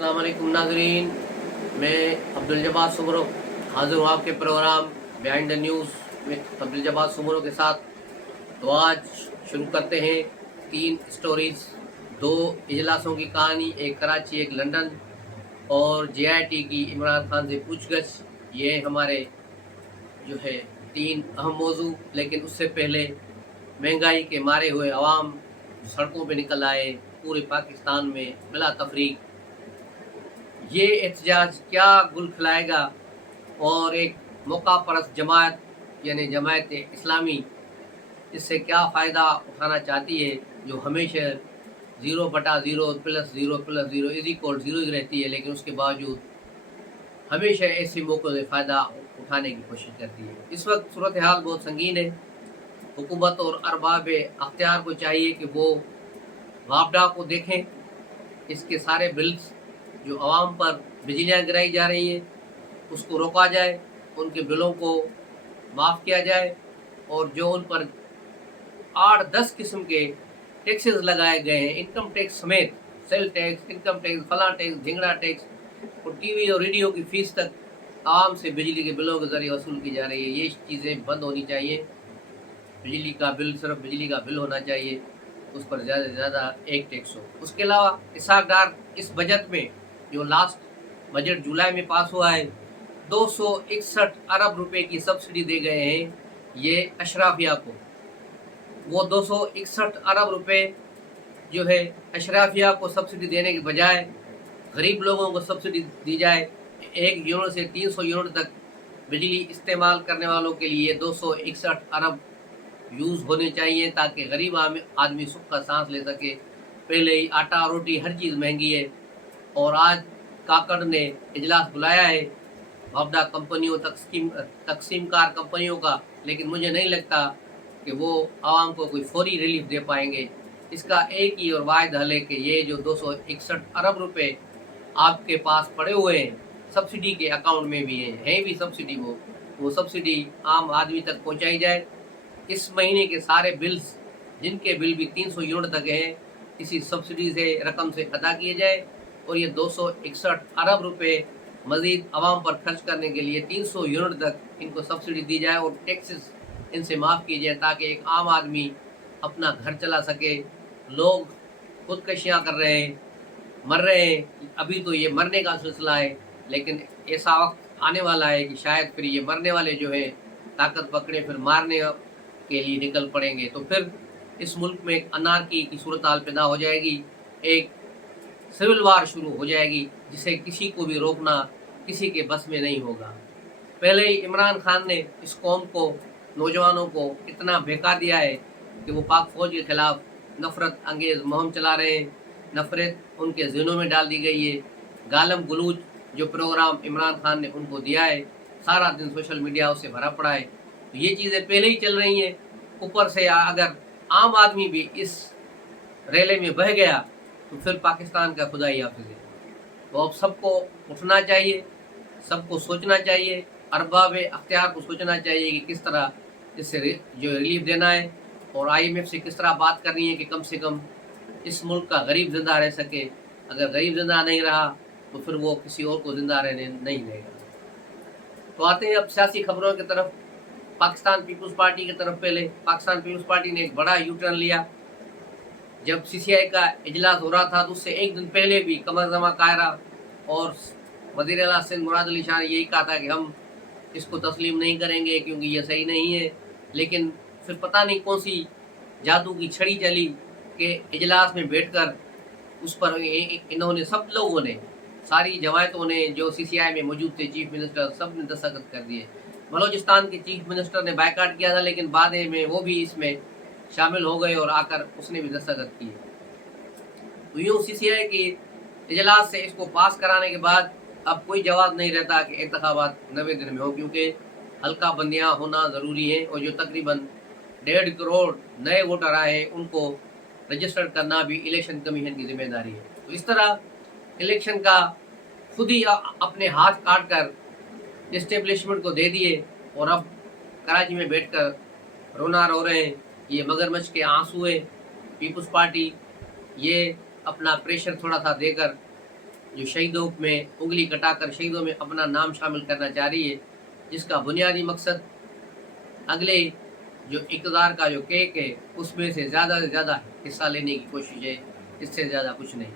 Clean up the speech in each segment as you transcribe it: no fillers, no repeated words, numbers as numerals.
अस्सलाम वालेकुम नाज़रीन, मैं अब्दुल जब्बार सुमरो हाज़िर हूँ आपके प्रोग्राम बिहाइंड द न्यूज़ में अब्दुल जब्बार सुमरो के साथ। तो आज शुरू करते हैं 3 स्टोरीज़, 2 इजलासों की कहानी, एक कराची एक लंदन और JIT की इमरान खान से पूछगछ। ये हमारे जो है 3 अहम मौजू। लेकिन उससे पहले महंगाई के मारे हुए अवाम सड़कों पे निकल आए पूरे पाकिस्तान में बिला तफरीक। ये एहतजाज क्या गुल खिलाएगा और एक मौका परस्त जमात यानी जमात इस्लामी इससे क्या फ़ायदा उठाना चाहती है, जो हमेशा 0/0 प्लस 0 प्लस 0 इज इक्वल 0 ही रहती है, लेकिन उसके बावजूद हमेशा ऐसे मौक़ों से फ़ायदा उठाने की कोशिश करती है। इस वक्त सूरत हाल बहुत संगीन है। हुकूमत और अरबाब अख्तियार को चाहिए कि वो वापडा को देखें, इसके सारे बिल्स जो आवाम पर बिजलियाँ गिराई जा रही हैं उसको रोका जाए, उनके बिलों को माफ़ किया जाए और जो उन पर 8-10 किस्म के टैक्सेस लगाए गए हैं, इनकम टैक्स समेत, सेल टैक्स, इनकम टैक्स, फलां टैक्स, ढिंगड़ा टैक्स और टीवी और रेडियो की फ़ीस तक आवाम से बिजली के बिलों के ज़रिए वसूल की जा रही है। ये चीज़ें बंद होनी चाहिए। बिजली का बिल सिर्फ बिजली का बिल होना चाहिए, उस पर ज़्यादा से ज़्यादा एक टैक्स हो। उसके अलावा इसाकदार इस बजट में जो लास्ट बजट जुलाई में पास हुआ है, 261 अरब रुपए की सब्सिडी दे गए हैं ये अशराफिया को। वो 261 अरब रुपए जो है अशराफिया को सब्सिडी देने के बजाय गरीब लोगों को सब्सिडी दी जाए। 1 यूनिट से 300 यूनिट तक बिजली इस्तेमाल करने वालों के लिए 261 अरब यूज़ होने चाहिए ताकि गरीब आदमी सुख का सांस ले सके। पहले ही आटा रोटी हर चीज़ महंगी है और आज काकड़ ने इजलास बुलाया है वापडा कंपनियों तकसीमकार कंपनियों का, लेकिन मुझे नहीं लगता कि वो आवाम को कोई फौरी रिलीफ दे पाएंगे। इसका एक ही और वाहिद हल है कि ये जो 261 अरब रुपए आपके पास पड़े हुए हैं, सब्सिडी के अकाउंट में भी हैं भी सब्सिडी, वो सब्सिडी आम आदमी तक पहुंचाई जाए। इस महीने के सारे बिल्स, जिनके बिल भी 300 यूनिट तक हैं, इसी सब्सिडी से रकम से अदा किए जाए और ये 261 अरब रुपए मज़ीद आवाम पर खर्च करने के लिए 300 यूनिट तक इनको सब्सिडी दी जाए और टैक्सेस इनसे माफ़ किए जाए ताकि एक आम आदमी अपना घर चला सके। लोग खुदकशियाँ कर रहे हैं, मर रहे हैं। अभी तो ये मरने का सिलसिला है, लेकिन ऐसा वक्त आने वाला है कि शायद फिर ये मरने वाले जो हैं ताकत पकड़े फिर मारने के लिए निकल पड़ेंगे। तो फिर इस मुल्क में एक अनार्की की सूरत हाल पैदा हो जाएगी, एक सिविल वार शुरू हो जाएगी जिसे किसी को भी रोकना किसी के बस में नहीं होगा। पहले ही इमरान खान ने इस कौम को, नौजवानों को इतना बहका दिया है कि वो पाक फ़ौज के ख़िलाफ़ नफ़रत अंगेज़ मुहिम चला रहे हैं। नफ़रत उनके ज़हनों में डाल दी गई है। गालम गलूच जो प्रोग्राम इमरान खान ने उनको दिया है, सारा दिन सोशल मीडिया उससे भरा पड़ा है। तो ये चीज़ें पहले ही चल रही हैं। ऊपर से अगर आम आदमी भी इस रेले में बह गया तो फिर पाकिस्तान का खुदा ही हाफिज़ है। तो अब सबको उठना चाहिए, सबको सोचना चाहिए, अरबाब अख्तियार को सोचना चाहिए कि किस तरह इससे जो रिलीफ देना है और IMF से किस तरह बात करनी है कि कम से कम इस मुल्क का गरीब ज़िंदा रह सके। अगर गरीब ज़िंदा नहीं रहा तो फिर वो किसी और को ज़िंदा रहने नहीं देगा। तो आते हैं अब सियासी खबरों की तरफ। पाकिस्तान पीपल्स पार्टी की तरफ पहले पाकिस्तान पीपल्स पार्टी ने एक बड़ा यू टर्न लिया। जब CCI का इजलास हो रहा था तो उससे एक दिन पहले भी कमर जमा कायरा और वज़ीर आला सिंध मुराद अली शाह ने यही कहा था कि हम इसको तस्लीम नहीं करेंगे क्योंकि ये सही नहीं है। लेकिन फिर पता नहीं कौन सी जादू की छड़ी चली कि इजलास में बैठकर उस पर इन्होंने, सब लोगों ने, सारी जमायतों ने जो CCI में मौजूद थे, चीफ मिनिस्टर, सब ने दस्तखत कर दिए। बलोचिस्तान के चीफ मिनिस्टर ने बायकाट किया था, लेकिन बाद में वो भी इसमें शामिल हो गए और आकर उसने भी दस्तखत किए। तो यूँ CCI की इजलास से इसको पास कराने के बाद अब कोई जवाब नहीं रहता कि इंतखाबात 90 दिन में हो, क्योंकि हल्का बंदियाँ होना ज़रूरी है और जो तकरीबन 1.5 करोड़ नए वोटर आए हैं उनको रजिस्टर करना भी इलेक्शन कमीशन की जिम्मेदारी है। तो इस तरह इलेक्शन का खुद ही अपने हाथ काट कर इस्टेब्लिशमेंट को दे दिए और अब कराची में बैठकर रोना रो रहे हैं। ये मगरमच्छ के आंसू है। पीपल्स पार्टी ये अपना प्रेशर थोड़ा सा देकर जो शहीदों में उंगली कटाकर शहीदों में अपना नाम शामिल करना चाह रही है, जिसका बुनियादी मकसद अगले जो इक़्तिदार का जो केक है उसमें से ज़्यादा हिस्सा लेने की कोशिश है, इससे ज़्यादा कुछ नहीं।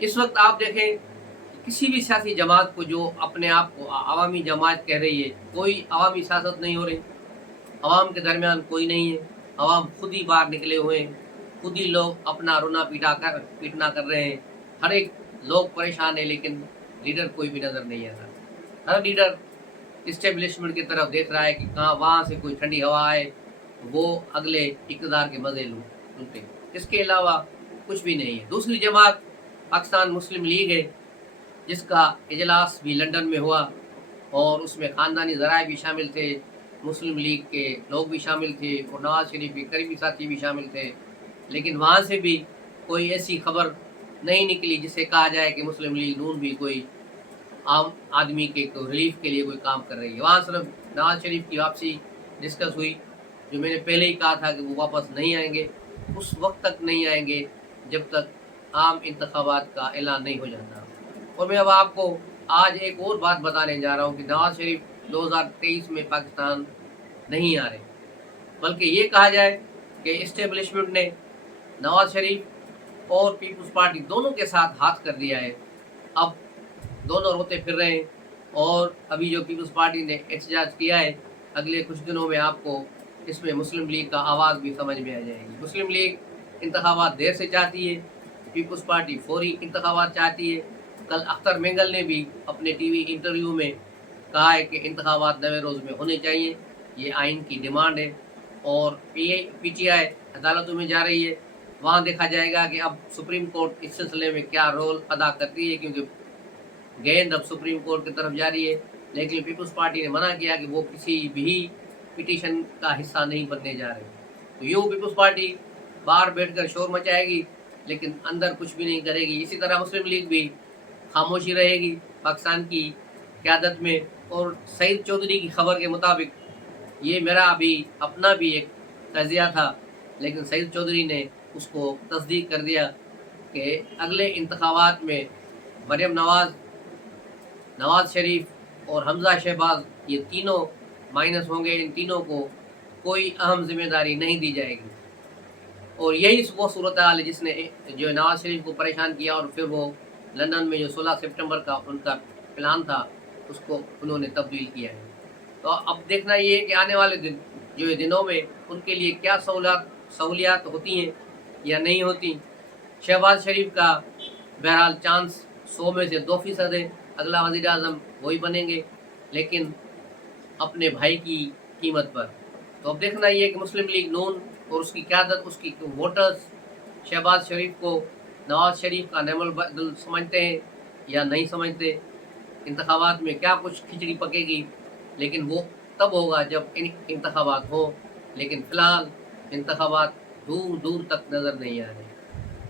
इस वक्त आप देखें किसी भी सियासी जमात को जो अपने आप को अवामी जमात कह रही है, कोई अवामी सियासत नहीं हो रही, अवाम के दरमियान कोई नहीं है, अवाम खुद ही बाहर निकले हुए हैं, खुद ही लोग अपना रोना पीटना कर रहे हैं, हर एक लोग परेशान है, लेकिन लीडर कोई भी नज़र नहीं आता। हर लीडर इस्टेब्लिशमेंट की तरफ देख रहा है कि कहाँ वहाँ से कोई ठंडी हवा आए, वो अगले इक़्तिदार के मज़े लूटे, इसके अलावा कुछ भी नहीं है। दूसरी जमात पाकिस्तान मुस्लिम लीग है, जिसका इजलास भी लंदन में हुआ और उसमें ख़ानदानी ज़राए भी शामिल थे, मुस्लिम लीग के लोग भी शामिल थे और नवाज़ शरीफ के करीबी साथी भी शामिल थे, लेकिन वहाँ से भी कोई ऐसी खबर नहीं निकली जिससे कहा जाए कि मुस्लिम लीग नून भी कोई आम आदमी के रिलीफ के लिए कोई काम कर रही है। वहाँ सिर्फ नवाज शरीफ की वापसी डिस्कस हुई, जो मैंने पहले ही कहा था कि वो वापस नहीं आएंगे, उस वक्त तक नहीं आएंगे जब तक आम इंतखाबात का ऐलान नहीं हो जाता। और मैं अब आपको आज एक और बात बताने जा रहा हूँ कि नवाज शरीफ 2023 में पाकिस्तान नहीं आ रहे, बल्कि ये कहा जाए कि इस्टेब्लिशमेंट ने नवाज शरीफ और पीपल्स पार्टी दोनों के साथ हाथ कर दिया है। अब दोनों रोते फिर रहे हैं और अभी जो पीपल्स पार्टी ने एहतजाज किया है, अगले कुछ दिनों में आपको इसमें मुस्लिम लीग का आवाज़ भी समझ में आ जाएगी। मुस्लिम लीग इंतखाबात देर से चाहती है, पीपल्स पार्टी फौरी इंतखाबात चाहती है। कल अख्तर मेंगल ने भी अपने टीवी इंटरव्यू में कहा है कि इंतखाबात 90 रोज़ में होने चाहिए, ये आइन की डिमांड है। और PTI अदालतों में जा रही है, वहाँ देखा जाएगा कि अब सुप्रीम कोर्ट इस सिलसिले में क्या रोल अदा करती है, क्योंकि गेंद अब सुप्रीम कोर्ट की तरफ जा रही है। लेकिन पीपल्स पार्टी ने मना किया कि वो किसी भी पिटीशन का हिस्सा नहीं बनने जा रहे। तो यूँ पीपल्स पार्टी बाहर बैठकर शोर मचाएगी, लेकिन अंदर कुछ भी नहीं करेगी। इसी तरह मुस्लिम लीग भी खामोशी रहेगी पाकिस्तान की क़यादत में। और सईद चौधरी की खबर के मुताबिक, ये मेरा अभी अपना भी एक तजिया था, लेकिन सईद चौधरी ने उसको तस्दीक कर दिया कि अगले इंतखाबात में मरियम नवाज़, नवाज शरीफ और हमजा शहबाज, ये तीनों माइनस होंगे। इन तीनों को कोई अहम जिम्मेदारी नहीं दी जाएगी। और यही वो सूरत हाल है जिसने जो नवाज शरीफ को परेशान किया, और फिर वो लंदन में जो 16 सितंबर का उनका प्लान था उसको उन्होंने तब्दील किया है। तो अब देखना ये है कि आने वाले दिनों में उनके लिए क्या सहूलियात होती हैं या नहीं होती। शहबाज शरीफ का बहरहाल चांस 100 में से 2% है, अगला वज़ीर आज़म वही बनेंगे, लेकिन अपने भाई की कीमत पर। तो अब देखना ये है कि मुस्लिम लीग नून और उसकी क़यादत, उसकी वोटर्स शहबाज शरीफ को नवाज शरीफ का नेमल बदल समझते हैं या नहीं समझते। इंतखाबात में क्या कुछ खिचड़ी पकेगी, लेकिन वो तब होगा जब इन इंतखाबात हो, लेकिन फ़िलहाल इंतखाबात दूर दूर तक नज़र नहीं आ रहे।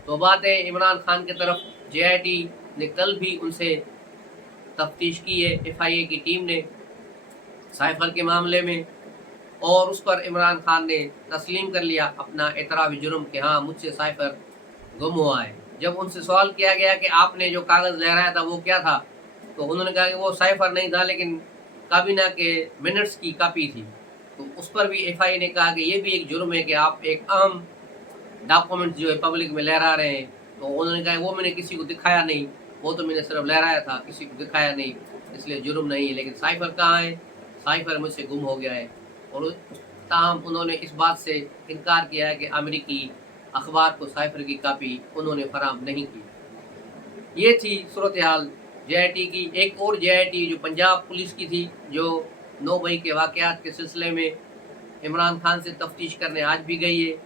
तो बात है इमरान खान की तरफ, JIT ने कल भी उनसे तफ्तीश की है, FIA की टीम ने, साइफर के मामले में, और उस पर इमरान खान ने तस्लीम कर लिया अपना एतराफ़ जुर्म कि हाँ, मुझसे साइफर गुम हुआ है। जब उनसे सवाल किया गया कि आपने जो कागज़ लहराया था वो क्या था, तो उन्होंने कहा कि वो साइफर नहीं था, लेकिन काबीना के मिनट्स की कापी थी। तो उस पर भी FIA ने कहा कि ये भी एक जुर्म है कि आप एक अहम डॉक्यूमेंट जो है पब्लिक में लहरा रहे हैं। तो उन्होंने कहा वो मैंने किसी को दिखाया नहीं, वो तो मैंने सिर्फ लहराया था, किसी को दिखाया नहीं, इसलिए जुर्म नहीं है। लेकिन साइफर कहाँ है? साइफर मुझसे गुम हो गया है। और ताहम उन्होंने इस बात से इनकार किया है कि अमेरिकी अखबार को साइफर की कापी उन्होंने फराहम नहीं की। ये थी सूरत हाल JIT की। एक और JIT जो पंजाब पुलिस की थी, जो 9 मई के वाक़यात के सिलसिले में इमरान खान से तफ्तीश करने आज भी गई है,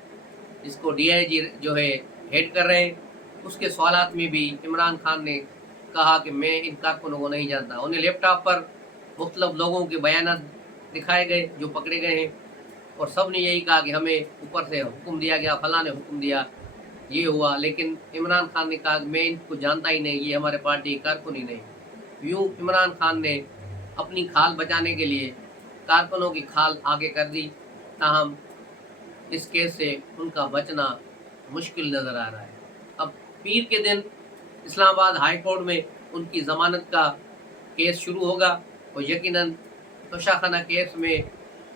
इसको DIG जो है हेड कर रहे हैं। उसके सवालात में भी इमरान खान ने कहा कि मैं इन कारकुनों को नहीं जानता। उन्हें लैपटॉप पर मुख्तलिफ लोगों के बयान दिखाए गए जो पकड़े गए हैं, और सब ने यही कहा कि हमें ऊपर से हुक्म दिया गया, फलां ने हुक्म दिया, ये हुआ। लेकिन इमरान खान ने कहा कि मैं इनको जानता ही नहीं, ये हमारे पार्टी कारकुन ही नहीं। यूँ इमरान खान ने अपनी खाल बचाने के लिए कारकुनों की खाल आगे कर दी। ताहम इस केस से उनका बचना मुश्किल नज़र आ रहा है। अब पीर के दिन اسلام آباد ہائی کورٹ میں ان کی ضمانت کا کیس شروع ہوگا اور یقیناً توشہ خانہ کیس میں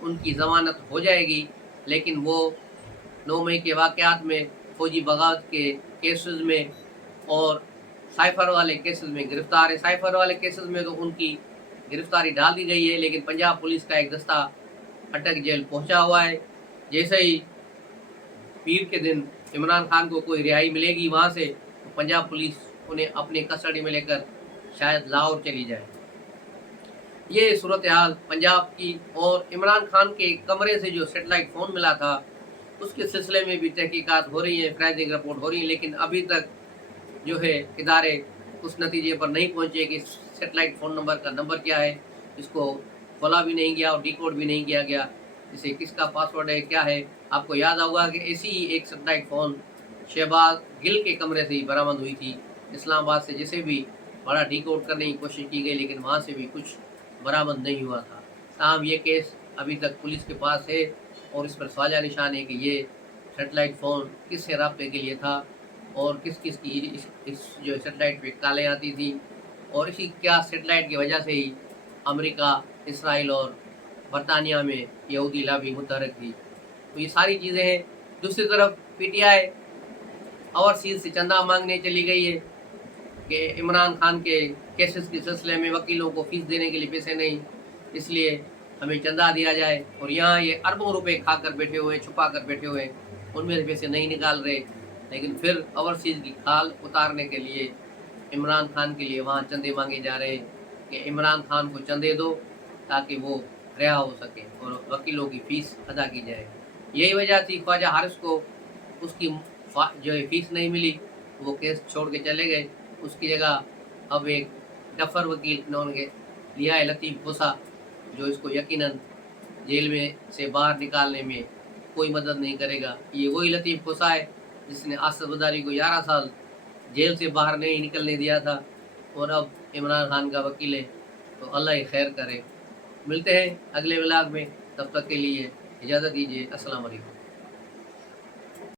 ان کی ضمانت ہو جائے گی، لیکن وہ 9 مئی کے واقعات میں، فوجی بغاوت کے کیسز میں اور سائفر والے کیسز میں گرفتار ہے۔ سائفر والے کیسز میں تو ان کی گرفتاری ڈال دی گئی ہے، لیکن پنجاب پولیس کا ایک دستہ اٹک جیل پہنچا ہوا ہے۔ جیسے ہی پیر کے دن عمران خان کو کوئی رہائی ملے گی وہاں سے، تو پنجاب پولیس انہیں اپنے کسٹڈی میں لے کر شاید لاہور چلی جائے۔ یہ صورتحال پنجاب کی، اور عمران خان کے کمرے سے جو سیٹلائٹ فون ملا تھا اس کے سلسلے میں بھی تحقیقات ہو رہی ہیں، فرائزنگ رپورٹ ہو رہی ہیں، لیکن ابھی تک جو ہے ادارے اس نتیجے پر نہیں پہنچے کہ سیٹلائٹ فون نمبر کا نمبر کیا ہے۔ اس کو کھولا بھی نہیں گیا اور ڈی کوڈ بھی نہیں کیا گیا، اسے کس کا پاسورڈ ہے، کیا ہے۔ آپ کو یاد ہوگا کہ ایسی ہی ایک سیٹلائٹ فون شہباز گل کے کمرے سے ہی برآمد ہوئی تھی اسلام آباد سے، جسے بھی بڑا ڈی کوڈ کرنے کی کوشش کی گئی، لیکن وہاں سے بھی کچھ برآمد نہیں ہوا تھا۔ تاہم یہ کیس ابھی تک پولیس کے پاس ہے اور اس پر سوالہ نشان ہے کہ یہ سیٹلائٹ فون کس سے رابطے کے لیے تھا اور کس کس کی اس جو سیٹلائٹ پہ کالیں آتی تھیں، اور اسی کیا سیٹلائٹ کی وجہ سے ہی امریکہ، اسرائیل اور برطانیہ میں یہودی لابی متحرک تھی۔ تو یہ ساری چیزیں ہیں۔ دوسری طرف پی ٹی آئی اوورسیز سے چندہ مانگنے چلی گئی ہے کہ عمران خان کے کیسز کے سلسلے میں وکیلوں کو فیس دینے کے لیے پیسے نہیں، اس لیے ہمیں چندہ دیا جائے، اور یہاں یہ اربوں روپے کھا کر بیٹھے ہوئے، چھپا کر بیٹھے ہوئے، ان میں سے پیسے نہیں نکال رہے، لیکن پھر اوورسیز کی کھال اتارنے کے لیے عمران خان کے لیے وہاں چندے مانگے جا رہے ہیں کہ عمران خان کو چندے دو تاکہ وہ رہا ہو سکے اور وکیلوں کی فیس ادا کی جائے۔ یہی وجہ تھی خواجہ حارث کو اس کی جو ہے فیس نہیں ملی، وہ کیس چھوڑ کے چلے گئے۔ اس کی جگہ اب ایک ڈفر وکیل انہوں نے لیا ہے، لطیف پھوسا، جو اس کو یقیناً جیل میں سے باہر نکالنے میں کوئی مدد نہیں کرے گا۔ یہ وہی لطیف پھوسا ہے جس نے آصف بداری کو 11 سال جیل سے باہر نہیں نکلنے دیا تھا، اور اب عمران خان کا وکیل ہے۔ تو اللہ ہی خیر کرے۔ ملتے ہیں اگلے ولاگ میں، تب تک کے لیے اجازت دیجیے۔ السلام علیکم۔